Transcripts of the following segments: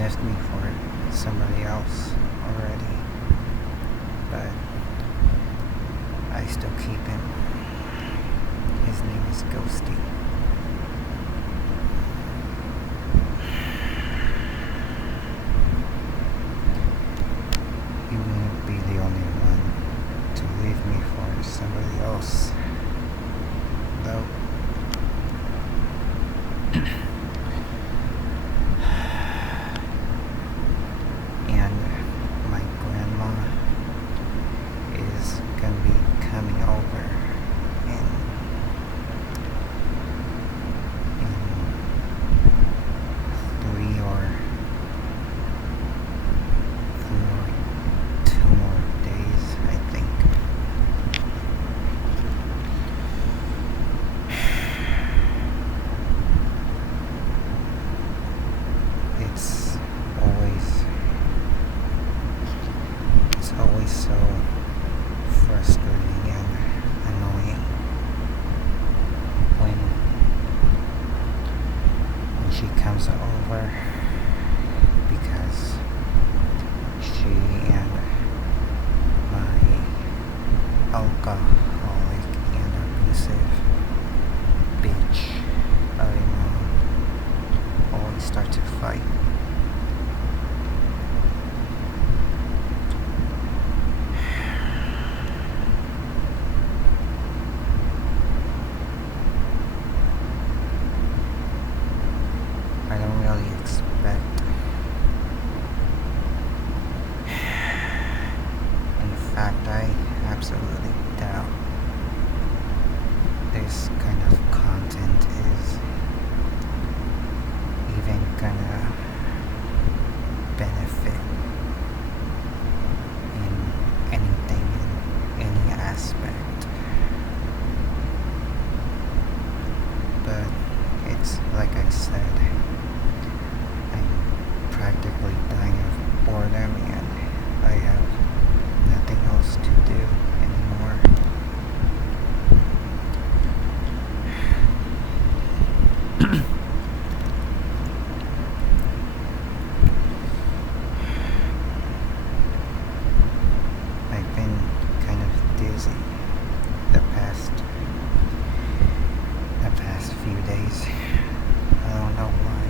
left me for somebody else already, but I still keep him. His name is Ghosty. He wouldn't be the only one to leave me for somebody else, though. And my grandma is gonna be coming over in 2 more days, I think. It's always so frustrating and annoying when she comes over, because she and my alcoholic and abusive bitch always start to fight. I don't really expect. In fact, I absolutely doubt this kind of content is even gonna benefit in anything, in any aspect. But it's like I said, I'm practically dying of boredom and I have nothing else to do anymore. I've been kind of dizzy the past few days. I don't know why.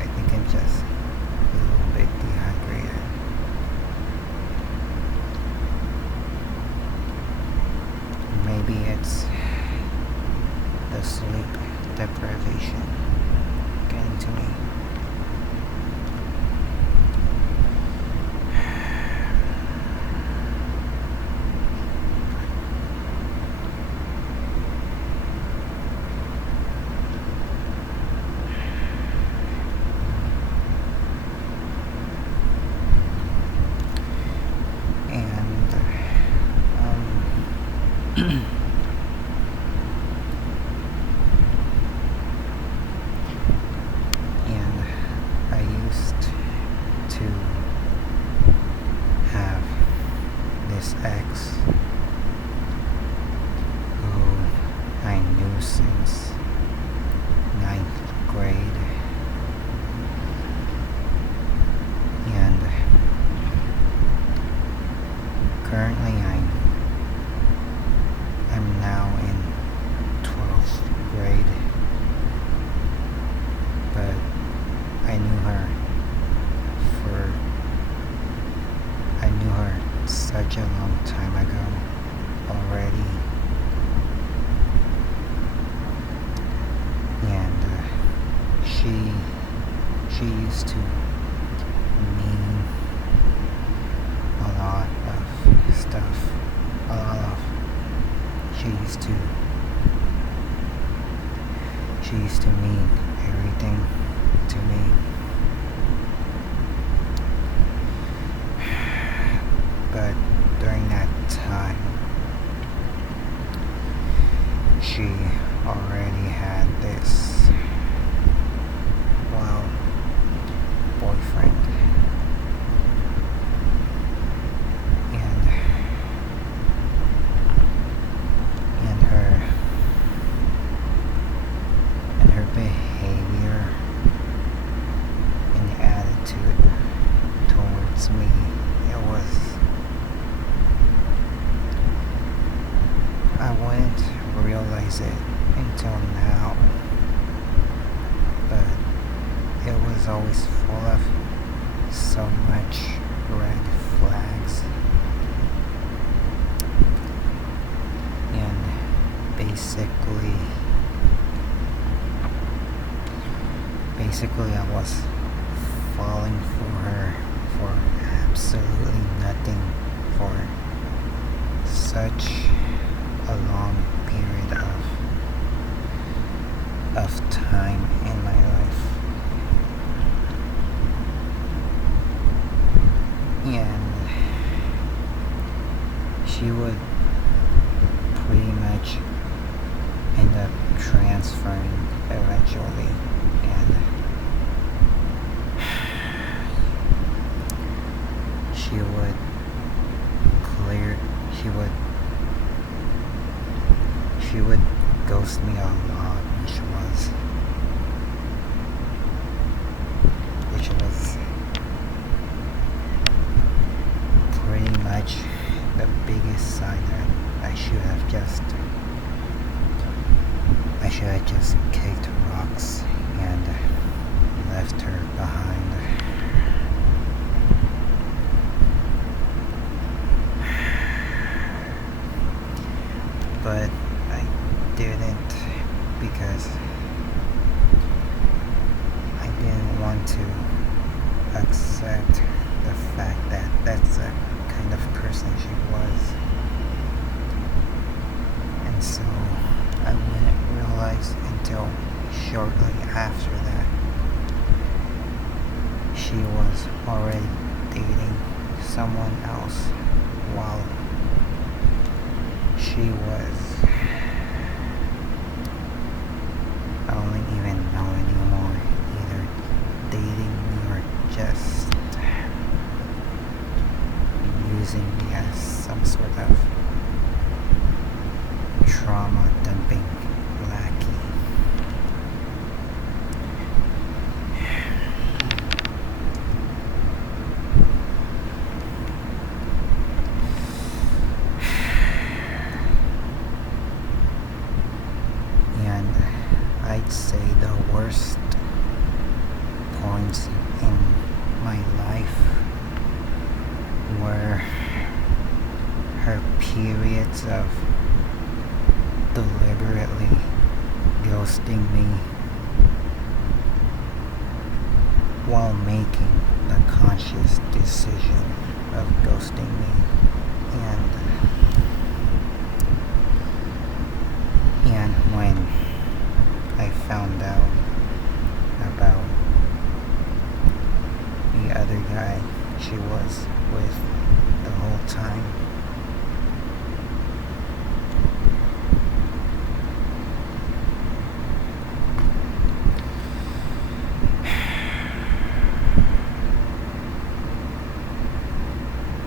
I think I'm just a little bit dehydrated. Maybe it's the sleep deprivation getting to me. And I used to have this ex who I knew since 9th grade, and currently I'm now in 12th grade, but I knew her such a long time ago already, and she used to mean a lot of stuff, she used to mean everything to me. But during that time, she already had this, boyfriend. And her behavior was always full of so much red flags. And basically I was falling for her for absolutely nothing for such a long period of time in my life. And she would pretty much end up transferring eventually, and she would ghost me a lot, which was pretty much the biggest sign that I should have just kicked rocks and left her behind. But I didn't, because I didn't want to accept the fact that that's the kind of person she was. And so I wouldn't realize until shortly after that she was already dating someone else, while she was, I don't even know anymore, either dating me or just using me as some sort of trauma dumping lackey. And I'd say the worst points in my life were her periods of deliberately ghosting me while making the conscious decision of ghosting me, and when I found out about the other guy she was with the whole time.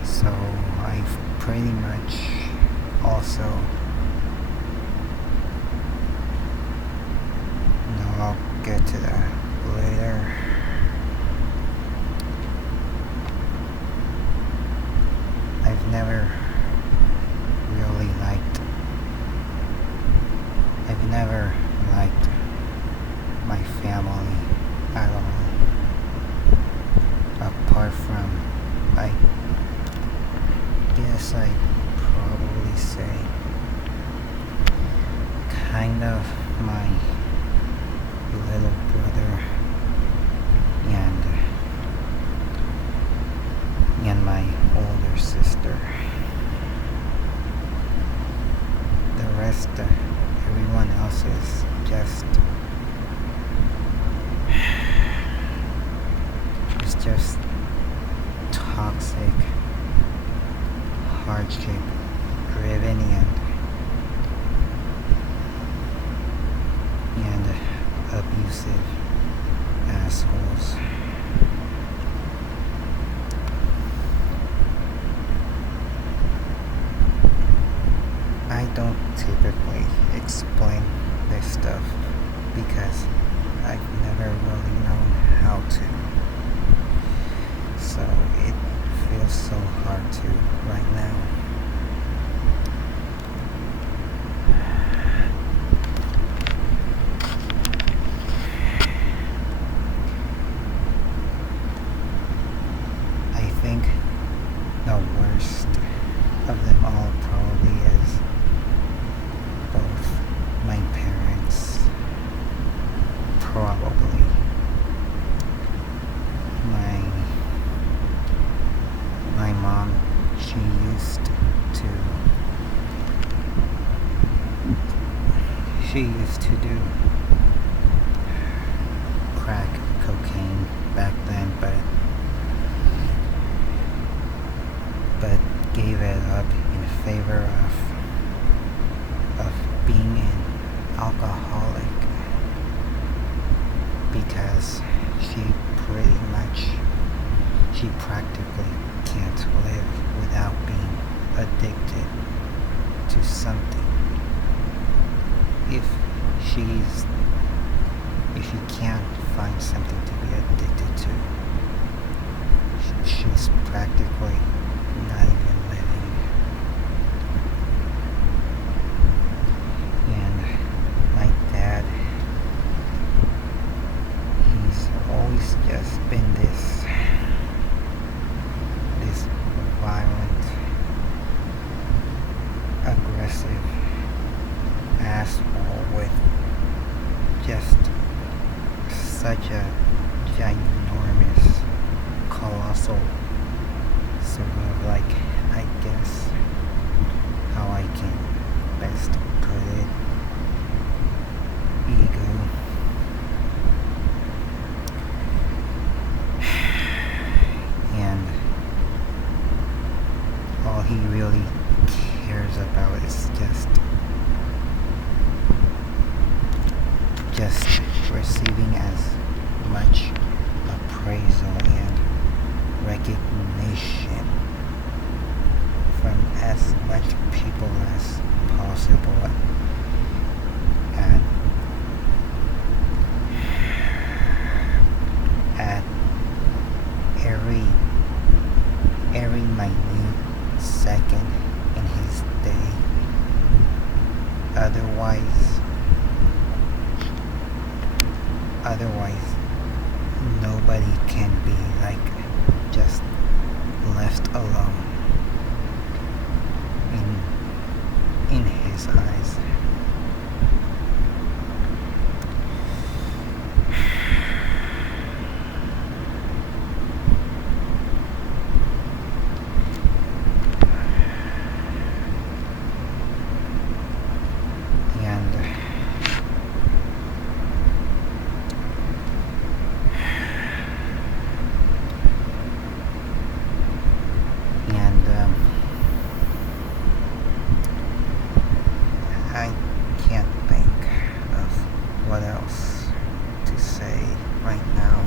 So I've pretty much also, I'll get to that later. I've never worst of them all probably is both my parents. Probably my mom, she used to do crack cocaine back then, but gave it up in favor of being an alcoholic, because she practically can't live without being addicted to something. If you can't find something to be addicted to, she's practically not even living. And my dad, he's always just been this violent, aggressive asshole with just such a ginormous, colossal, sort of like, I guess, how I can best put it, ego. And all he really cares about is just receiving as much appraisal and recognition from as much people as possible at every minute second in his day. Otherwise nobody can be like just left alone in his eyes. I can't think of what else to say right now.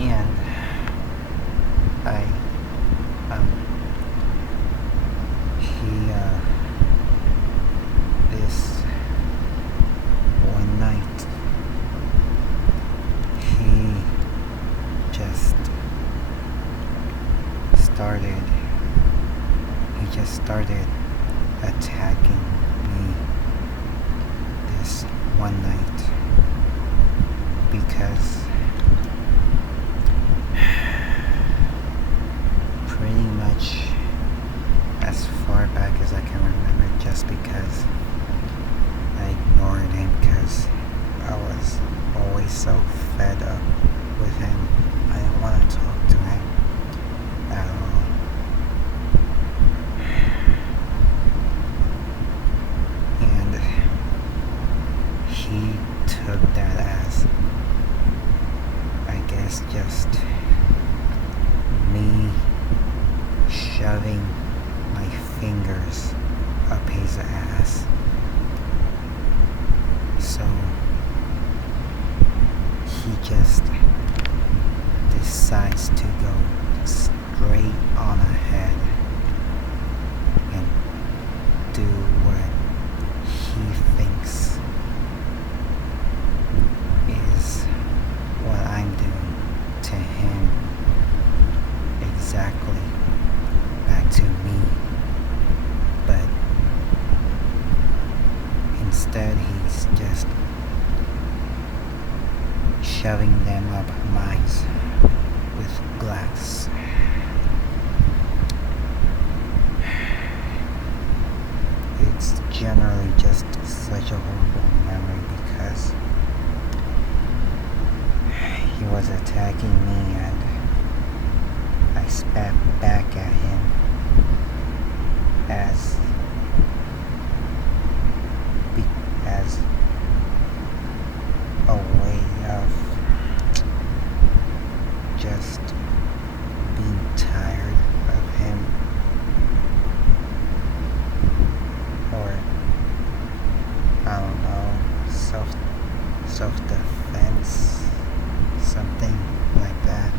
And this one night, he just started attacking me this one night, because pretty much as far back as I can remember, just because I ignored him because I was always so fed up with him. I didn't want to talk to him at all. And he took that as, I guess, just me shoving my fingers up his ass. So he just decides to go straight on ahead and do what he thinks is what I'm doing to him, exactly back to me. But instead he's just shoving them up mines with glass. It's generally just such a horrible memory because he was attacking me and I spat back at him as a way of just being tired of him, or I don't know, self-defense, something like that.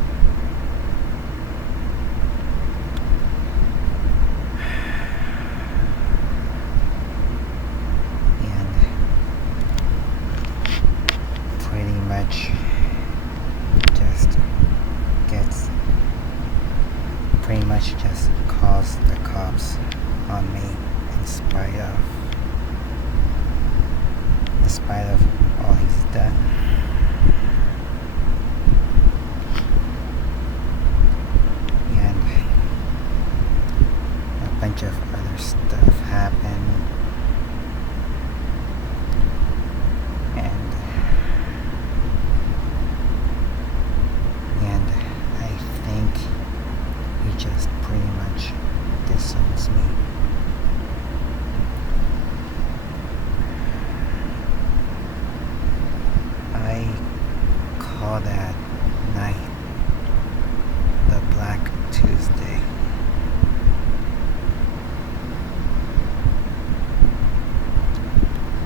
And pretty much just calls the cops on me in spite of all he's done. And a bunch of other stuff happened. And I think he just pretty much disowns me. I call that night the Black Tuesday.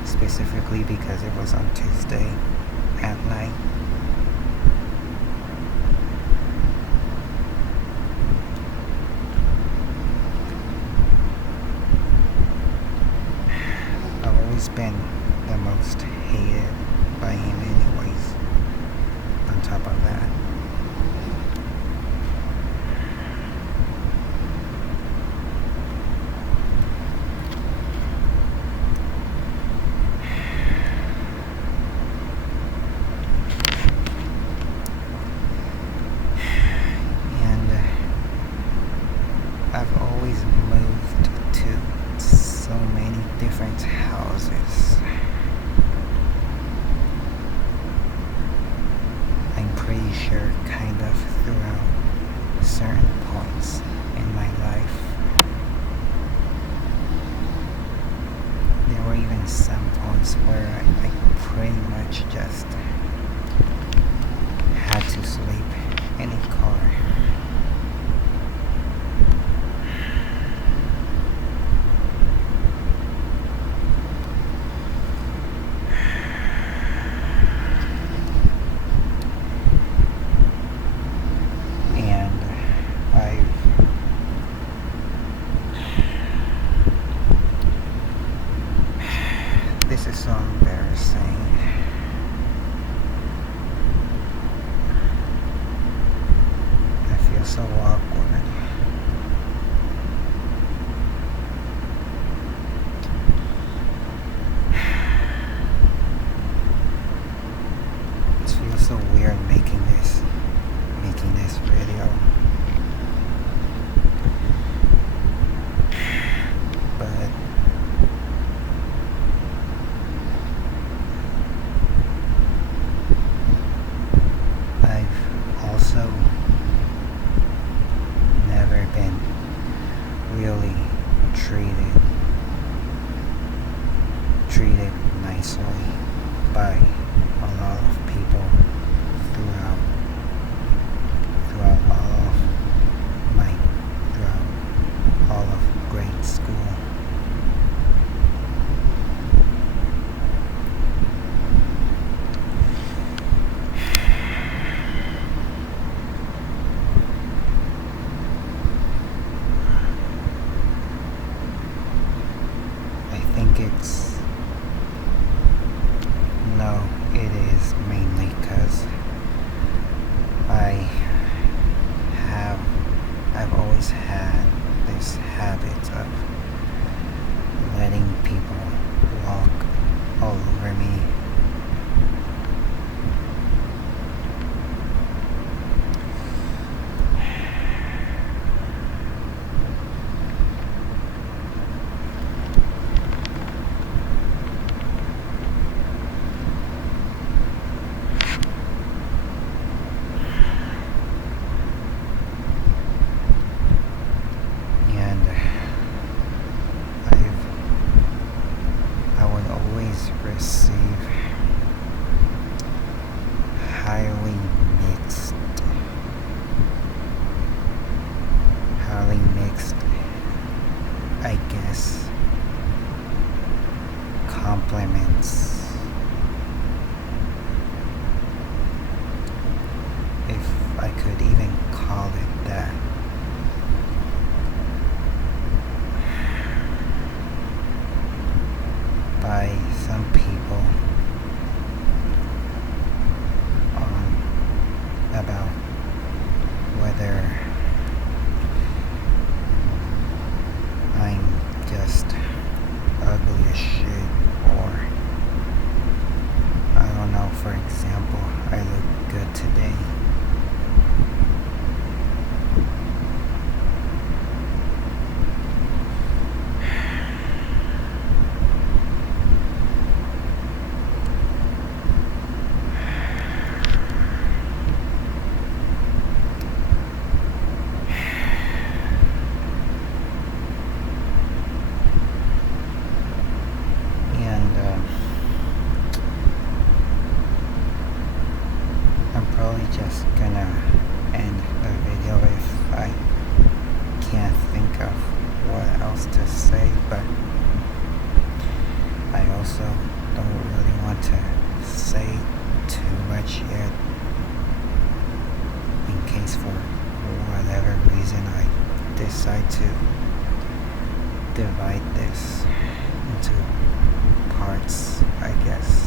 Specifically because it was on Tuesday at night. I've always been the most hated by him anyways, on top of that. And I've always moved to so many different houses. I'm pretty sure kind of throughout certain points in my life. There were even some points where I pretty much just had to sleep in a car. This is so embarrassing. I feel so awkward. It feels so weird making this video. But I've also never been really treated nicely by a lot of people throughout all of grade school. always had this habit of letting people walk all over me. And I would always receive highly mixed, highly mixed, I guess, compliments, if I could even call it that. By some people about whether I'm just ugly as shit, or I don't know, for example, I look good today. And I'm probably just gonna end the video if I can't think of what else to say, but I also don't really want to say too much yet, in case for whatever reason I decide to divide this into parts, I guess.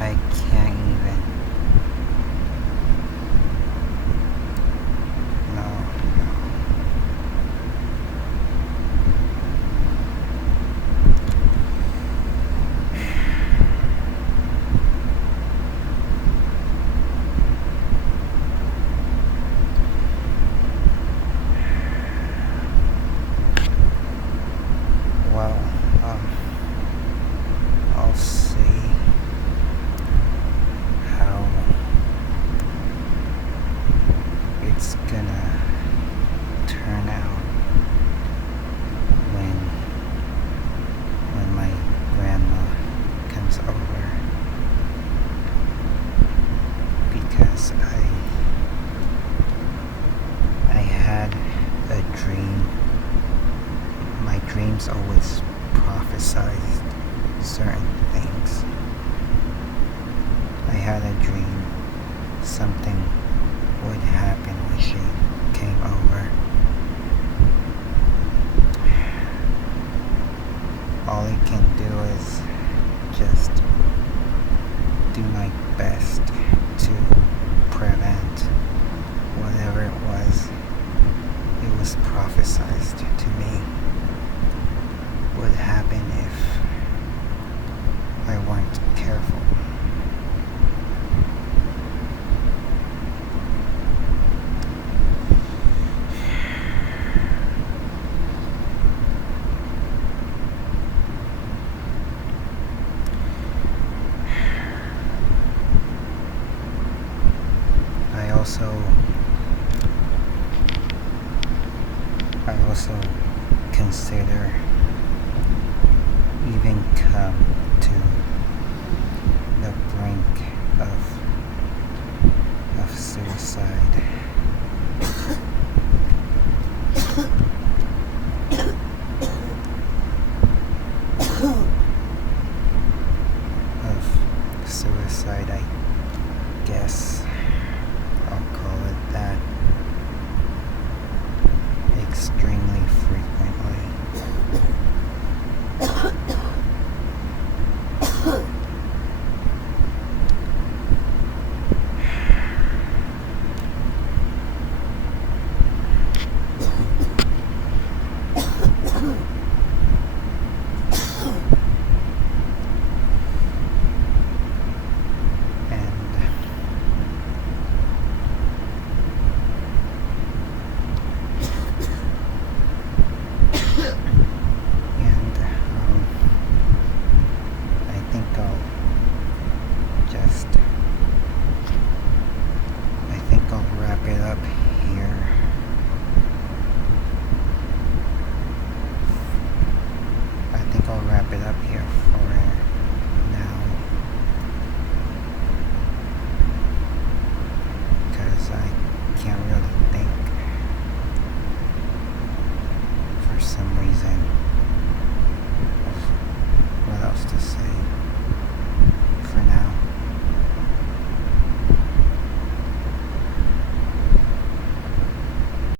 I can't even. No, no. Well, I'll see how it's gonna turn out when my grandma comes over, because I had a dream. My dreams always prophesized certain things. I had a dream something would happen when she came over. All I can do is just do my best to prevent whatever it was prophesized to me would happen if I weren't careful. I also consider even come to the brink of suicide. Of suicide, I guess I'll call it up.